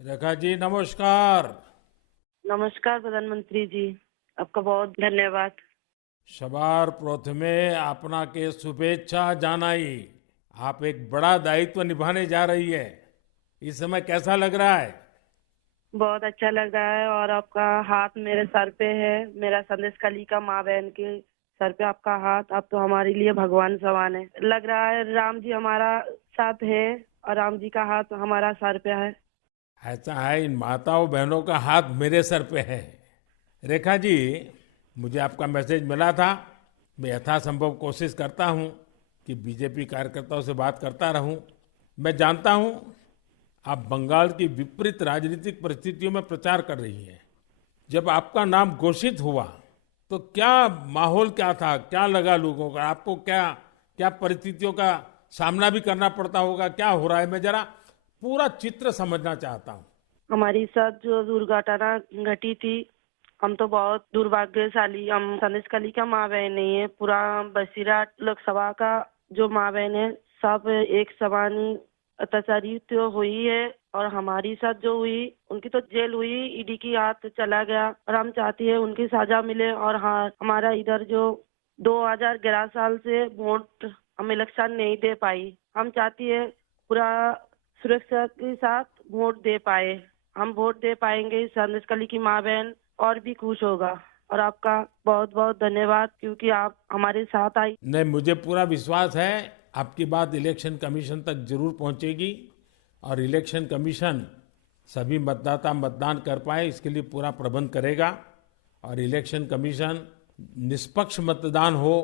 रेखा जी नमस्कार। नमस्कार प्रधानमंत्री जी। आपका बहुत धन्यवाद। सवार प्रथमे आपनाके शुभेच्छा जानाई। आप एक बड़ा दायित्व निभाने जा रही है। इस समय कैसा लग रहा है? बहुत अच्छा लग रहा है और आपका हाथ मेरे सर पे है। मेरा संदेश कली का माँ बहन के सर पे आपका हाथ, आप तो हमारे लिए भगवान समान है। लग रहा है राम जी हमारा साथ है और राम जी का हाथ हमारा सर पे है। ऐसा है, इन माताओं बहनों का हाथ मेरे सर पे है। रेखा जी, मुझे आपका मैसेज मिला था। मैं यथासंभव कोशिश करता हूँ कि बीजेपी कार्यकर्ताओं से बात करता रहूं। मैं जानता हूँ आप बंगाल की विपरीत राजनीतिक परिस्थितियों में प्रचार कर रही हैं। जब आपका नाम घोषित हुआ तो क्या माहौल क्या था, क्या लगा लोगों का, आपको क्या क्या परिस्थितियों का सामना भी करना पड़ता होगा, क्या हो रहा है? मैं जरा पूरा चित्र समझना चाहता हूँ। हमारी साथ जो दुर्घटना घटी थी, हम तो बहुत दुर्भाग्यशाली, हम संदेश कली का माँ बहन नहीं है। पूरा बसीराट लोकसभा का जो माँ बहन है, सब एक समान ही अत्याचारी तो हुई है। और हमारी साथ जो हुई, उनकी तो जेल हुई, ईडी की हाथ चला गया और हम चाहती है उनकी सजा मिले। और हाँ, हमारा इधर जो 2011 साल से वोट हम इलेक्शन नहीं दे पाई, हम चाहती है पूरा सुरक्षा के साथ वोट दे पाए। हम वोट दे पाएंगे, संदेश कली की माँ बहन और भी खुश होगा। और आपका बहुत बहुत धन्यवाद, क्योंकि आप हमारे साथ आई। नहीं, मुझे पूरा विश्वास है आपकी बात इलेक्शन कमीशन तक जरूर पहुंचेगी और इलेक्शन कमीशन सभी मतदाता मतदान कर पाए इसके लिए पूरा प्रबंध करेगा। और इलेक्शन कमीशन निष्पक्ष मतदान हो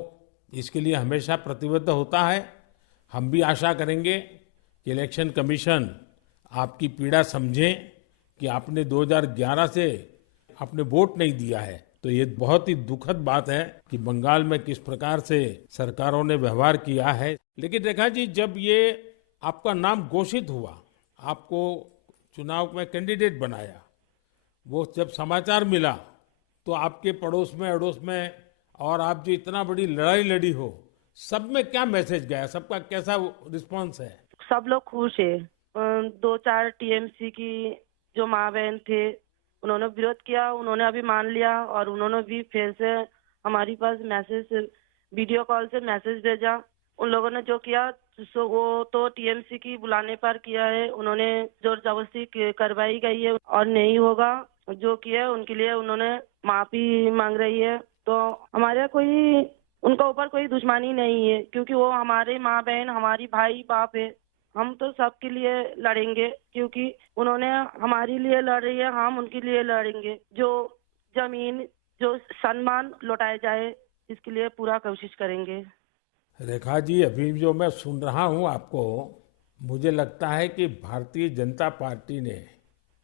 इसके लिए हमेशा प्रतिबद्ध होता है। हम भी आशा करेंगे कि इलेक्शन कमीशन आपकी पीड़ा समझे कि आपने 2011 से आपने वोट नहीं दिया है। तो ये बहुत ही दुखद बात है कि बंगाल में किस प्रकार से सरकारों ने व्यवहार किया है। लेकिन रेखा जी, जब ये आपका नाम घोषित हुआ, आपको चुनाव में कैंडिडेट बनाया, वो जब समाचार मिला तो आपके पड़ोस में अड़ोस में और आप जो इतना बड़ी लड़ाई लड़ी हो, सब में क्या मैसेज गया, सबका कैसा रिस्पॉन्स है? सब लोग खुश है। दो चार टीएमसी की जो माँ बहन थे, उन्होंने विरोध किया, उन्होंने अभी मान लिया और उन्होंने भी फिर से हमारे पास मैसेज, वीडियो कॉल से मैसेज भेजा। उन लोगों ने जो किया सो वो तो टीएमसी की बुलाने पर किया है। उन्होंने जोर जबरदस्ती करवाई गई है और नहीं होगा। जो किया है उनके लिए उन्होंने माफी मांग रही है। तो हमारे कोई उनका ऊपर कोई दुश्मनी नहीं है, क्योंकि वो हमारे माँ बहन, हमारी भाई बाप है। हम तो सबके लिए लड़ेंगे, क्योंकि उन्होंने हमारे लिए लड़ रही है, हम उनके लिए लड़ेंगे। जो जमीन, जो सम्मान लौटाया जाए, इसके लिए पूरा कोशिश करेंगे। रेखा जी, अभी जो मैं सुन रहा हूं आपको, मुझे लगता है कि भारतीय जनता पार्टी ने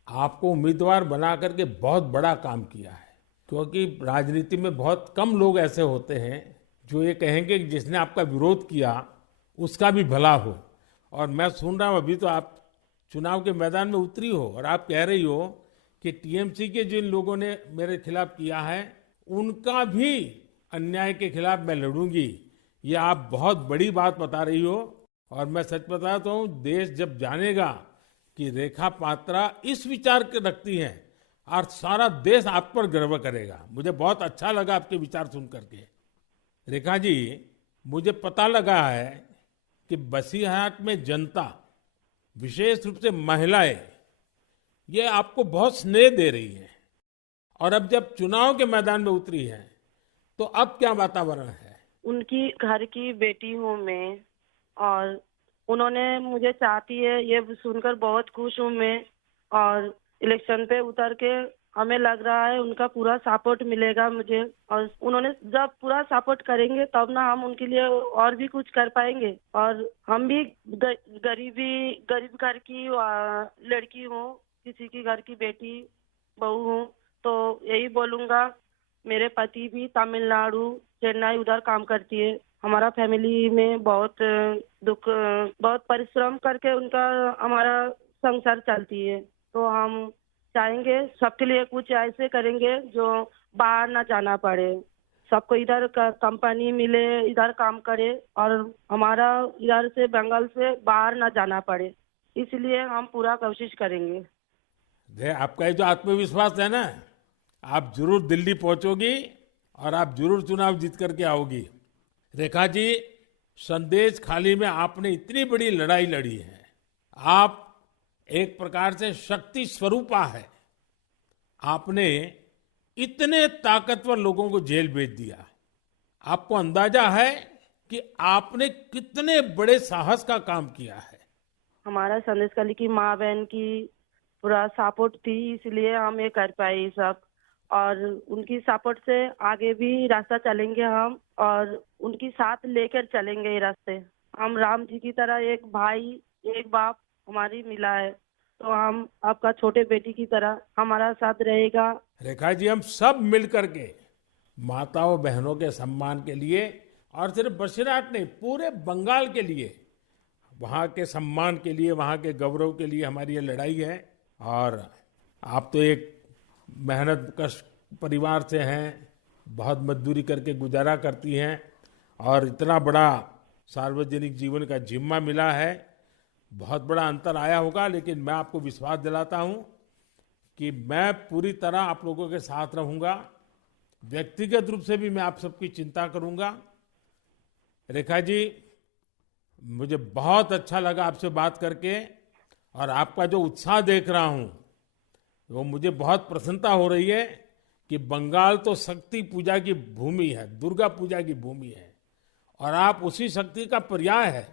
आपको उम्मीदवार बना करके बहुत बड़ा काम किया है। क्योंकि राजनीति में बहुत कम लोग ऐसे होते हैं जो ये कहेंगे कि जिसने आपका विरोध किया उसका भी भला हो। और मैं सुन रहा हूं अभी तो आप चुनाव के मैदान में उतरी हो और आप कह रही हो कि टीएमसी के जिन लोगों ने मेरे खिलाफ किया है उनका भी अन्याय के खिलाफ मैं लड़ूंगी। ये आप बहुत बड़ी बात बता रही हो। और मैं सच बताता हूँ, देश जब जानेगा कि रेखा पात्रा इस विचार के रखती हैं और सारा देश आप पर गर्व करेगा। मुझे बहुत अच्छा लगा आपके विचार सुन करके। रेखा जी, मुझे पता लगा है कि बसीरहाट में जनता, विशेष रूप से महिलाएं, ये आपको बहुत स्नेह दे रही हैं। और अब जब चुनाव के मैदान में उतरी है तो अब क्या वातावरण है? उनकी घर की बेटी हूँ मैं, और उन्होंने मुझे चाहती है, ये सुनकर बहुत खुश हूँ मैं। और इलेक्शन पे उतर के हमें लग रहा है उनका पूरा सपोर्ट मिलेगा मुझे। और उन्होंने जब पूरा सपोर्ट करेंगे तब ना हम उनके लिए और भी कुछ कर पाएंगे। और हम भी गरीब घर की लड़की हूँ, किसी की घर की बेटी बहू हूँ। तो यही बोलूंगा, मेरे पति भी तमिलनाडु, चेन्नई उधर काम करती है। हमारा फैमिली में बहुत दुख, बहुत परिश्रम करके उनका हमारा संसार चलती है। तो हम चाहेंगे सबके लिए कुछ ऐसे करेंगे जो बाहर ना जाना पड़े, सबको इधर का कंपनी मिले, इधर काम करे और हमारा इधर से बंगाल से बाहर ना जाना पड़े। इसलिए हम पूरा कोशिश करेंगे। आपका ये जो आत्मविश्वास है ना, आप जरूर दिल्ली पहुंचोगी और आप जरूर चुनाव जीत करके आओगी। रेखा जी, संदेश खाली में आपने इतनी बड़ी लड़ाई लड़ी है। आप एक प्रकार से शक्ति स्वरूपा है। आपने इतने ताकतवर लोगों को जेल भेज दिया। आपको अंदाजा है कि आपने कितने बड़े साहस का काम किया है। हमारा संदेश खाली की माँ बहन की पूरा सपोर्ट थी, इसलिए हम ये कर पाए ये सब। और उनकी सपोर्ट से आगे भी रास्ता चलेंगे हम, और उनकी साथ लेकर चलेंगे ये रास्ते। हम राम जी की तरह एक भाई एक बाप हमारी मिला है, तो हम आपका छोटे बेटी की तरह हमारा साथ रहेगा। रेखा जी, हम सब मिलकर के माताओं बहनों के सम्मान के लिए, और सिर्फ बशीरहाट नहीं, पूरे बंगाल के लिए, वहाँ के सम्मान के लिए, वहाँ के गौरव के लिए हमारी ये लड़ाई है। और आप तो एक मेहनत कश परिवार से हैं, बहुत मजदूरी करके गुजारा करती हैं, और इतना बड़ा सार्वजनिक जीवन का जिम्मा मिला है। बहुत बड़ा अंतर आया होगा, लेकिन मैं आपको विश्वास दिलाता हूं कि मैं पूरी तरह आप लोगों के साथ रहूंगा। व्यक्तिगत रूप से भी मैं आप सबकी चिंता करूंगा। रेखा जी, मुझे बहुत अच्छा लगा आपसे बात करके, और आपका जो उत्साह देख रहा हूं वो मुझे बहुत प्रसन्नता हो रही है कि बंगाल तो शक्ति पूजा की भूमि है, दुर्गा पूजा की भूमि है, और आप उसी शक्ति का पर्याय है।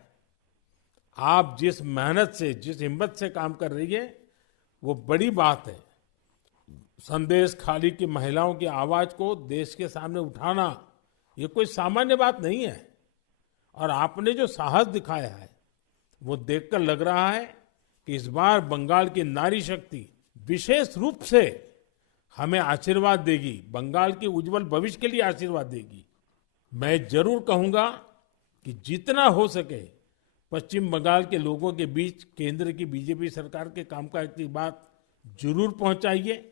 आप जिस मेहनत से, जिस हिम्मत से काम कर रही है, वो बड़ी बात है। संदेश खाली की महिलाओं की आवाज को देश के सामने उठाना, ये कोई सामान्य बात नहीं है। और आपने जो साहस दिखाया है, वो देखकर लग रहा है कि इस बार बंगाल की नारी शक्ति विशेष रूप से हमें आशीर्वाद देगी, बंगाल के उज्जवल भविष्य के लिए आशीर्वाद देगी। मैं जरूर कहूंगा कि जितना हो सके पश्चिम बंगाल के लोगों के बीच केंद्र की बीजेपी सरकार के कामकाज की बात जरूर पहुंचाइए।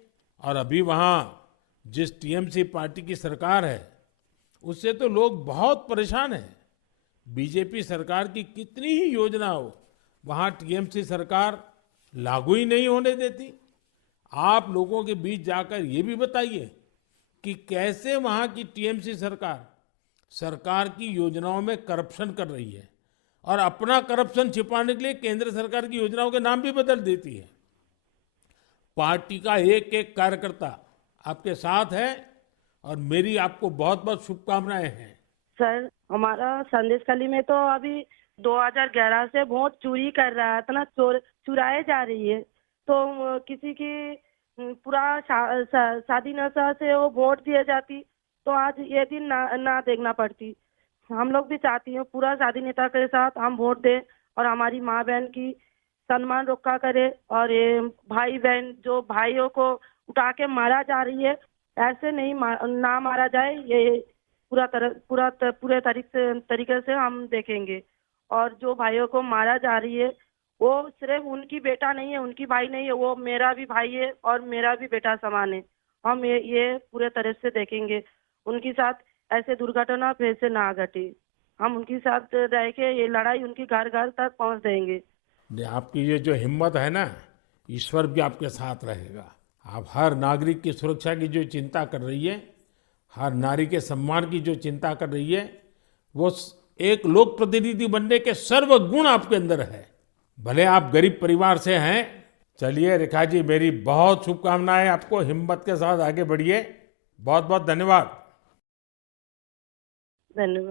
और अभी वहां जिस टीएमसी पार्टी की सरकार है, उससे तो लोग बहुत परेशान हैं। बीजेपी सरकार की कितनी ही योजना हो, वहां टीएमसी सरकार लागू ही नहीं होने देती। आप लोगों के बीच जाकर ये भी बताइए कि कैसे वहां की टीएमसी सरकार की योजनाओं में करप्शन कर रही है, और अपना करप्शन छिपाने के लिए केंद्र सरकार की योजनाओं के नाम भी बदल देती है। पार्टी का एक एक कार्यकर्ता आपके साथ है, और मेरी आपको बहुत बहुत शुभकामनाएं हैं। सर, हमारा संदेश खाली में तो अभी 2011 से वोट चोरी कर रहा है, इतना चुराए जा रही है। तो किसी की पूरा शादी नशा से वो वोट दिए जाती, तो आज ये दिन ना देखना पड़ती। हम लोग भी चाहती हैं पूरा शादी नेता के साथ हम वोट दें, और हमारी माँ बहन की सम्मान रक्षा करे। और ये भाई बहन जो भाइयों को उठा के मारा जा रही है, ऐसे नहीं ना मारा जाए। ये पूरे तरीके से हम देखेंगे। और जो भाइयों को मारा जा रही है, वो सिर्फ उनकी बेटा नहीं है, उनकी भाई नहीं है, वो मेरा भी भाई है और मेरा भी बेटा समान है। हम ये पूरे तरह से देखेंगे। उनके साथ ऐसे दुर्घटना फिर से ना घटे। हम उनके साथ रह के ये लड़ाई उनकी घर घर तक पहुंच देंगे। आपकी ये जो हिम्मत है ना, ईश्वर भी आपके साथ रहेगा। आप हर नागरिक की सुरक्षा की जो चिंता कर रही है, हर नारी के सम्मान की जो चिंता कर रही है, वो एक लोक प्रतिनिधि बनने के सर्व गुण आपके अंदर है। भले आप गरीब परिवार से हैं। चलिए रेखा जी, मेरी बहुत शुभकामनाएं आपको। हिम्मत के साथ आगे बढ़िए। बहुत बहुत धन्यवाद। धन्यवाद।